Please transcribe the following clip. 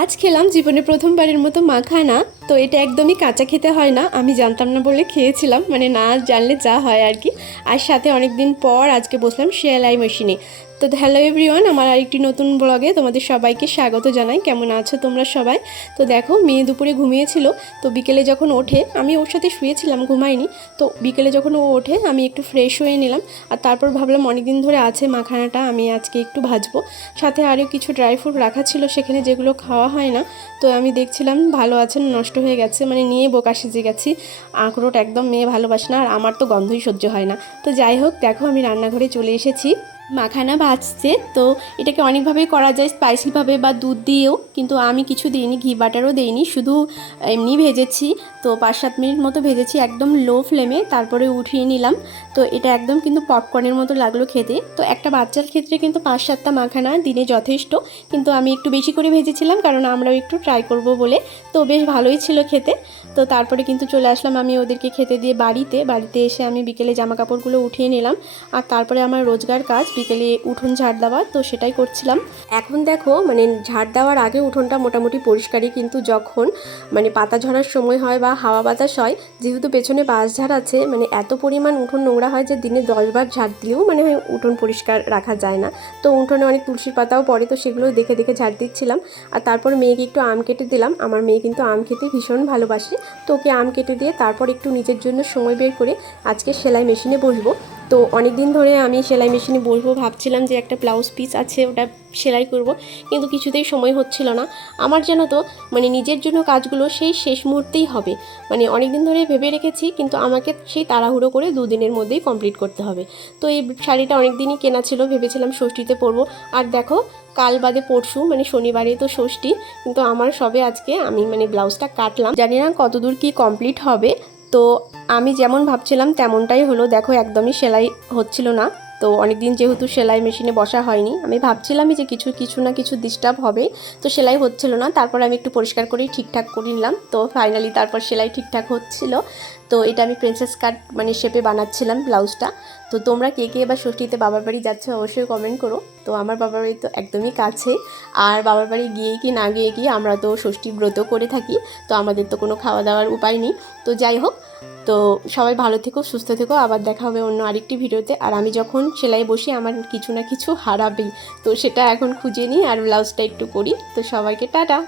আজ খেলাম জীবনে প্রথমবারের মতো মাখানা। তো এটা একদমই কাঁচা খেতে হয় না, আমি জানতাম না বলে খেয়েছিলাম, মানে না জানলে যা হয় আর কি। আর সাথে অনেক দিন পর আজকে বসলাম সেলাই মেশিনে। তো হ্যালো এভরিওয়ান, আমার আরেকটি নতুন ব্লগে তোমাদের সবাইকে স্বাগত জানাই। কেমন আছো তোমরা সবাই? তো দেখো, মেয়ে দুপুরে ঘুমিয়েছিল, তো বিকেলে যখন ওঠে, আমি ওর সাথে শুয়েছিলাম, ঘুমাইনি। তো বিকেলে যখন ও ওঠে আমি একটু ফ্রেশ হয়ে নিলাম। আর তারপর ভাবলাম অনেকদিন ধরে আছে মাখানাটা, আমি আজকে একটু ভাজবো। সাথে আরও কিছু ড্রাই ফ্রুট রাখা ছিল সেখানে, যেগুলো খাওয়া হয় না। তো আমি দেখছিলাম ভালো আছে না নষ্ট হয়ে গেছে, মানে নিয়ে বোকা সেজে গেছি। আখরোট একদম মেয়ে ভালোবাসে না, আর আমার তো গন্ধই সহ্য হয় না। তো যাই হোক, দেখো আমি রান্নাঘরে চলে এসেছি। মাখানা ভাজছে, তো এটাকে অনেকভাবেই করা যায়, স্পাইসিভাবে বা দুধ দিয়েও, কিন্তু আমি কিছু দিইনি, ঘি বাটারও দিইনি, শুধু এমনি ভেজেছি। তো 5-7 মিনিট মতো ভেজেছি একদম লো ফ্লেমে, তারপরে উঠিয়ে নিলাম। তো এটা একদম কিন্তু পপকর্নের মতো লাগলো খেতে। তো একটা বাচ্চার ক্ষেত্রে কিন্তু 5-7টা মাখানা দিনে যথেষ্ট, কিন্তু আমি একটু বেশি করে ভেজেছিলাম কারণ আমরাও একটু ট্রাই করব বলে। তো বেশ ভালোই ছিল খেতে। তো তারপরে কিন্তু চলে আসলাম আমি ওদেরকে খেতে দিয়ে বাড়িতে এসে আমি বিকেলে জামা কাপড়গুলো উঠিয়ে নিলাম। আর তারপরে আমার রোজগার কাজ বিকেলে উঠোন ঝাড় দেওয়া, তো সেটাই করছিলাম। এখন দেখো, মানে ঝাড় দেওয়ার আগে উঠোনটা মোটামুটি পরিষ্কারই, কিন্তু যখন মানে পাতা ঝরার সময় হয় বা হাওয়া বাতাস হয়, যেহেতু পেছনে বাঁশঝাড় আছে, মানে এত পরিমাণ উঠোন নোংরা হয় যে দিনে 10বার ঝাড় দিলেও মানে উঠোন পরিষ্কার রাখা যায় না। তো উঠোনে অনেক তুলসীর পাতাও পড়ে, তো সেগুলো দেখে দেখে ঝাড় দিচ্ছিলাম। আর তারপর মেয়েকে একটু আম কেটে দিলাম, আমার মেয়ে কিন্তু আম খেতে ভীষণ ভালোবাসে। তো ওকে আম কেটে দিয়ে তারপর একটু নিজের জন্য সময় বের করে আজকে সেলাই মেশিনে বসবো। তো অনেক দিন ধরে আমি সেলাই মেশিনে বসবো ভাবছিলাম, যে একটা ব্লাউজ পিস আছে ওটা সেলাই করব, কিন্তু কিছুতেই সময় হচ্ছিল না আমার। যেন তো মানে নিজের জন্য কাজগুলো সেই শেষ মুহূর্তেই হবে, মানে অনেক দিন ধরে ভেবে রেখেছি, কিন্তু আমাকে সেই তাড়াহুড়ো করে 2 দিনের মধ্যেই কমপ্লিট করতে হবে। তো এই শাড়িটা অনেক দিনই কেনা ছিল, ভেবেছিলাম ষষ্ঠীতে পরবো। আর দেখো, কাল বাদে পরশু মানে শনিবারে তো ষষ্ঠী, কিন্তু আমার সবে আজকে আমি মানে ব্লাউজটা কাটলাম, জানি না কতদূর কি কমপ্লিট হবে। তো আমি যেমন ভাবছিলাম তেমনটাই হলো, দেখো একদমই সেলাই হচ্ছিল না। তো অনেক দিন যেহেতু সেলাই মেশিনে বসা হয়নি, আমি ভাবছিলামই যে কিছু না কিছু ডিস্টার্ব হবে, তো সেলাই হচ্ছিল না। তারপর আমি একটু পরিষ্কার করেই ঠিকঠাক করে নিলাম, তো ফাইনালি তারপর সেলাই ঠিকঠাক হচ্ছিল। তো এটা আমি প্রিন্সেস কাট মানে শেপে বানাচ্ছিলাম ব্লাউজটা। তো তোমরা কে কে এবার ষষ্ঠীতে বাবার বাড়ি যাচ্ছ অবশ্যই কমেন্ট করো। তো আমার বাবার বাড়ি তো একদমই কাছে, আর বাবার বাড়ি গিয়ে কি না গিয়ে কি আমরা তো ষষ্ঠী ব্রত করে থাকি, তো আমাদের তো কোনো খাওয়া দাওয়ার উপায় নেই। তো যাই হোক, তো সবাই ভালো থেকো, সুস্থ থেকো, আবার দেখা হবে অন্য আরেকটি ভিডিওতে। আর আমি যখন সেলাই বসি আমার কিছু না কিছু হারাবেই, তো সেটা এখন খুঁজে নিই আর ব্লাউজটা একটু করি। তো সবাইকে টাটা।